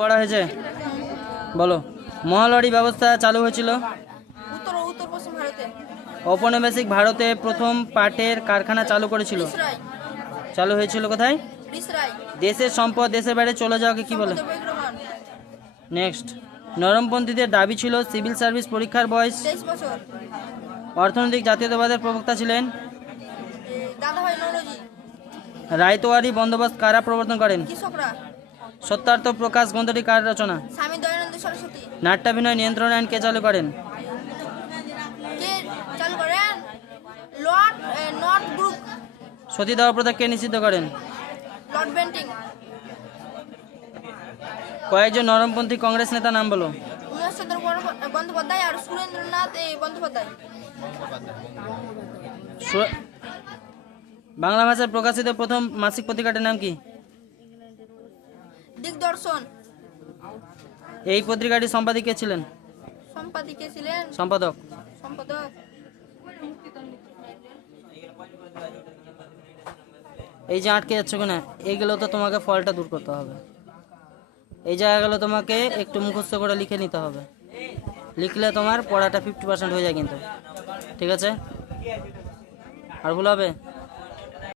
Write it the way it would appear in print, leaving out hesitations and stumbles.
পড়া হয়েছে? বলো। মহালরি ব্যবস্থা চালু হয়েছিল? উত্তর উত্তর পশ্চিম ভারতে। ঔপনিবেশিক ভারতে প্রথম পাটের কারখানা চালু করেছিল? রিসরাই। চালু হয়েছিল কোথায়? রিসরাই। দেশের সম্পদ দেশের বাইরে চলে যাওয়াকে কি বলে? সম্পদের বহির্গমন। নেক্সট। নরমপন্থীদের দাবি ছিল সিভিল সার্ভিস পরীক্ষার বয়স। 23 বছর। অর্থনৈতিক জাতীয়তাবাদের প্রবক্তা ছিলেন? দাদাভাই নৌরোজি। রায়তোয়ারি বন্দোবস্ত কারা প্রবর্তন করেন? কৃষকরা। সত্যার্থ প্রকাশ গ্রন্থটি কার রচনা? স্বামী দয়ানন্দ সরস্বতী। নাট্যাভিনয় নিয়ন্ত্রণ আইন কে চালু করেন? কে চালু করেন? Lord Northbrook. সতীদাহ প্রথা কে নিষিদ্ধ করেন? Lord Bentinck. কয়েকজন নরমপন্থী কংগ্রেস নেতা নাম বলো। উমেশচন্দ্র বন্দ্যোপাধ্যায় আর সুরেন্দ্রনাথ বন্দ্যোপাধ্যায়। বাংলা ভাষায় প্রকাশিত প্রথম মাসিক পত্রিকাটির নাম কি? দিগদর্শন। এই পত্রিকাটির সম্পাদক কে ছিলেন? সম্পাদিকা ছিলেন সম্পাদক। সম্পাদক। এই যে আটকে যাচ্ছে না, এইগুলো তো তোমাকে ফলটা দূর করতে হবে। এই জায়গাগুলো তোমাকে একটু মুখস্থ করে লিখে নিতে হবে। লিখলে তোমার পড়াটা 50% হয়ে যায় কিন্তু। ঠিক আছে? আর ভুল হবে?